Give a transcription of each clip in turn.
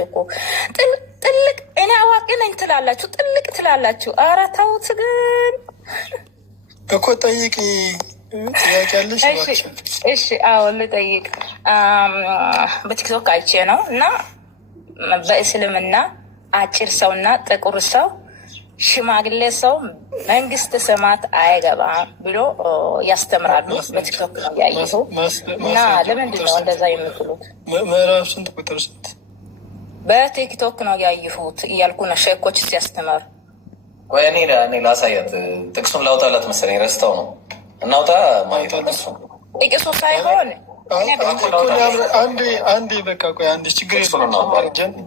ትላላችሁ እኮ ጥልቅ እኔ አዋቂ ነኝ ትላላችሁ፣ ጥልቅ ትላላችሁ። ኧረ ተውት ግን እኮ ጠይቂ። ጥያቄ አለሽ? እሺ አዎ ልጠይቅ። በቲክቶክ አይቼ ነው እና በእስልምና አጭር ሰውና ጥቁር ሰው ሽማግሌ ሰው መንግስት ሰማት አይገባም ብሎ ያስተምራሉ። በቲክቶክ ነው ያየሁ እና ለምንድን ነው እንደዛ የምትሉት? ምዕራፍ ስንት ቁጥር ስንት? በቲክቶክ ነው ያየሁት እያልኩ ነው ሼኮች ሲያስተምር። ቆይ እኔ ላሳያት። ጥቅሱን ላውጣላት መሰለኝ ረስተው ነው። እናውጣ ማየት ጥቅሱ ሳይሆን አንዴ በቃ ቆይ አንዴ ችግር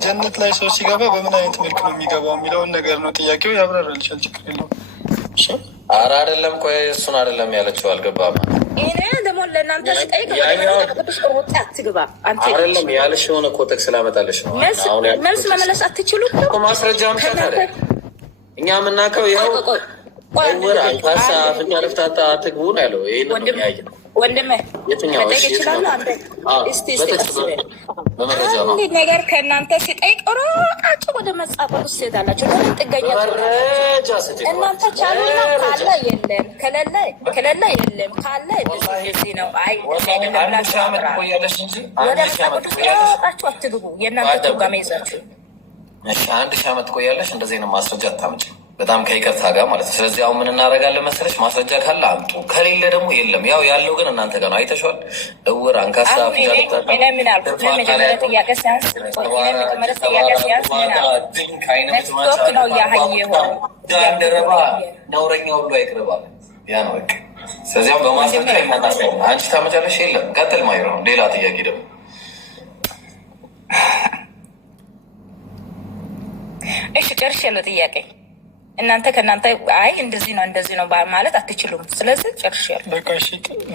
ጀነት ላይ ሰው ሲገባ በምን አይነት መልክ ነው የሚገባው የሚለውን ነገር ነው ጥያቄው። ያብራራልሻል። ችግር የለውም። ኧረ አይደለም ቆይ እሱን አይደለም ያለችው። አልገባም። ይሄ ደግሞ ለእናንተ ስጠይቅ አይደለም ያለሽ የሆነ እኮ ጥቅስ ላመጣልሽ ነው። መልስ መመለስ አትችሉ እኮ ማስረጃ ምሻት አለ። እኛ የምናውቀው ይኸው ወር አንካሳ ፍኛ ለፍታታ አትግቡ ነው ያለው። ይሄን ነው ያየ ነው ወንድሜ መጠየቅ ይችላሉ። አንተ እስቲ ነገር ከእናንተ ሲጠይቅ ሮቃችሁ ወደ መጽሐፍ ቅዱስ ትሄዳላችሁ። ጥገኛ እናንተ ቻሉና ካለ የለም ከሌለ የለም ካለ እዚህ ነው። አይ ወደ መጽሐፍ ቅዱስ ሮቃችሁ አትግቡ። የእናንተ ትርጓሜ ይዛችሁ 1000 ዓመት ትቆያለሽ። እንደዚህ ነው ማስረጃ አታምጪ። በጣም ከይቅርታ ጋር ማለት ነው። ስለዚህ አሁን ምን እናደርጋለን መሰለሽ? ማስረጃ ካለ አምጡ፣ ከሌለ ደግሞ የለም። ያው ያለው ግን እናንተ ጋር ነው። አይተሽዋል። እውር አንካሳ ነውረኛ ሁሉ አይቅርባል። ያ ነው በቃ። ስለዚህ አሁን በማስረጃ አንቺ ታመጫለሽ። የለም ቀጥል ማይ ነው። ሌላ ጥያቄ ደግሞ እሺ ጨርሽ ያለው ጥያቄ እናንተ ከእናንተ አይ እንደዚህ ነው ማለት አትችሉም። ስለዚህ ጨርሻለሁ።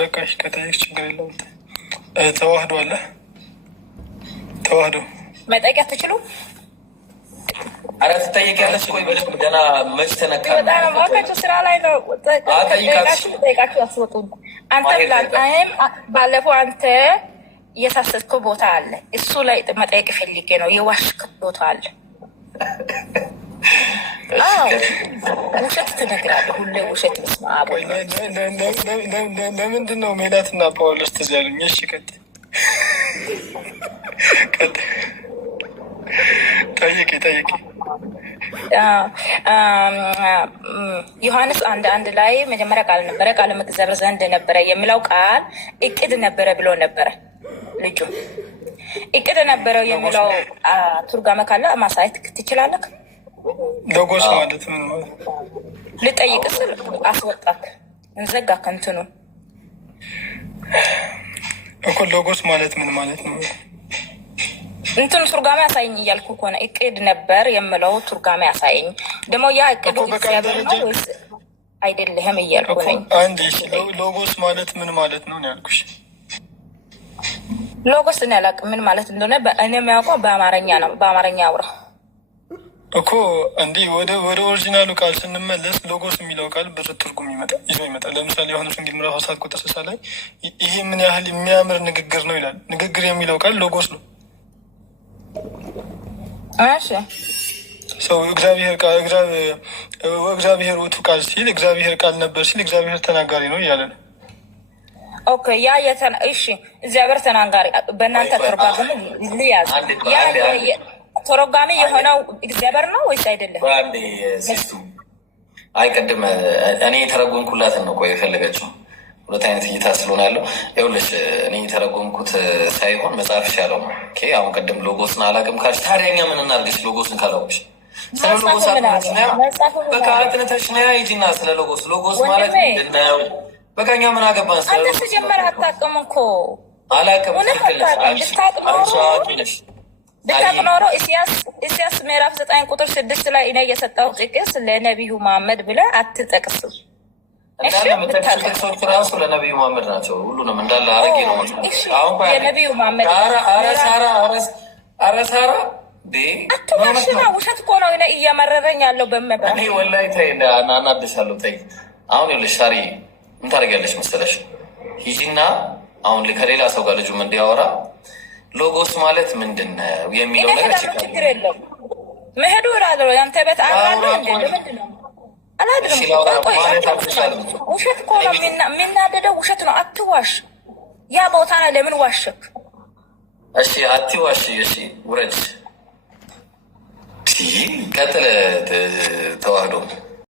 በቃሽ ከጠየቅሽ ችግር የለውም። ተዋህዶ አለ ተዋህዶ መጠየቅ አትችሉም። ኧረ ትጠይቂያለሽ። ቆይ ገና መች ተነካ? ባካችሁ ስራ ላይ ነው። ጠይቃችሁ አስወጡን። አንተም ባለፈው አንተ የሳሰትከው ቦታ አለ። እሱ ላይ መጠየቅ ፈልጌ ነው። የዋሽከው ቦታ አለ። ውሸት ትነግራለህ ሁሌ ውሸት። መስማ ለምንድን ነው ሜላትና ጳውሎስ ትዝ ያሉኝ? እሺ ጠይቂ። ዮሐንስ 1:1 ላይ መጀመሪያ ቃል ነበረ፣ ቃልም እግዚአብሔር ዘንድ ነበረ የሚለው ቃል እቅድ ነበረ ብሎ ነበረ። ልጁ እቅድ ነበረው የሚለው ቱርጋመ ካለ ማሳየት ትችላለህ? ሎጎስ ማለት ምን ማለት? ልጠይቅ ስል አስወጣክ እንዘጋ ከንትኑ እኮ ሎጎስ ማለት ምን ማለት ነው? እንትኑ ቱርጋሜ አሳይኝ እያልኩ ከሆነ እቅድ ነበር የምለው ቱርጋሜ አሳይኝ። ደግሞ ያ እቅዱ እግዚአብሔር ነው ወይስ አይደለህም እያልኩ ነኝ። አንድ ሎጎስ ማለት ምን ማለት ነው ያልኩሽ። ሎጎስ እኔ አላውቅም ምን ማለት እንደሆነ። እኔ የሚያውቀው በአማርኛ ነው። በአማርኛ አውራ እኮ እንዲህ ወደ ኦሪጂናሉ ቃል ስንመለስ ሎጎስ የሚለው ቃል ብዙ ትርጉም ይዞ ይመጣል። ለምሳሌ ዮሐንስ ወንጌል ምዕራፍ 7 ቁጥር 60 ላይ ይሄ ምን ያህል የሚያምር ንግግር ነው ይላል። ንግግር የሚለው ቃል ሎጎስ ነው። እሺ ሰው እግዚአብሔር ውእቱ ቃል ሲል እግዚአብሔር ቃል ነበር ሲል እግዚአብሔር ተናጋሪ ነው እያለ ነው። ኦኬ ያ እሺ እግዚአብሔር ተናጋሪ በእናንተ ተርጓሚ ልያዝ ተረጓሚ የሆነው እግዚአብሔር ነው ወይስ አይደለም? ሲስቱ አይ ቅድም እኔ የተረጎምኩላትን ነው። ቆይ የፈለገችው ሁለት አይነት እይታ ስለሆነ ያለው ይኸውልሽ፣ እኔ የተረጎምኩት ሳይሆን መጽሐፍ ይሻለው ነው። አሁን ቅድም ሎጎስን አላውቅም ካልሽ ታዲያ እኛ ምን እናድርግሽ? ሎጎስን ካላወቅሽ ስለ ሎጎስ በቃ አጥንተሽ ነያ ሂጂና ስለ ሎጎስ ማለት ምንድነው? በቃ እኛ ምን አገባን? አንተ ስጀመር አታውቅም እኮ አላውቅም። ብታውቅ ኖሮ ኢሳያስ ምዕራፍ 9 ቁጥር 6 ላይ እኔ የሰጠው ጥቅስ ለነቢዩ መሐመድ ብለህ አትጠቅስም። ጥቅሶች ራሱ ለነቢዩ መሐመድ ናቸው። ሁሉንም እንዳለ አረጌ ነው። የነቢዩ መሐመድ አረሳራ አትዋሽና ውሸት እኮ ነው እያመረረኝ ያለው በመባል እኔ ወላሂ ተይ አናድሻለሁ። ተይ አሁን ይኸውልሽ ሳሪ ምን ታደርጊያለሽ መሰለሽ? ሂጂና አሁን ከሌላ ሰው ጋር ልጁም እንዲያወራ ሎጎስ ማለት ምንድን ነው የሚለው ነገር ችግር የለውም። መሄዱ እራለሁ ያንተ ቤት አራለሁ እንዴ ለምንድን ነው አላድርም? ውሸት እኮ ነው የሚናደደው፣ ውሸት ነው። አትዋሽ። ያ ቦታ ላይ ለምን ዋሸክ? እሺ አትዋሽ። እሺ ውረድ። ቀጥለ ተዋህዶ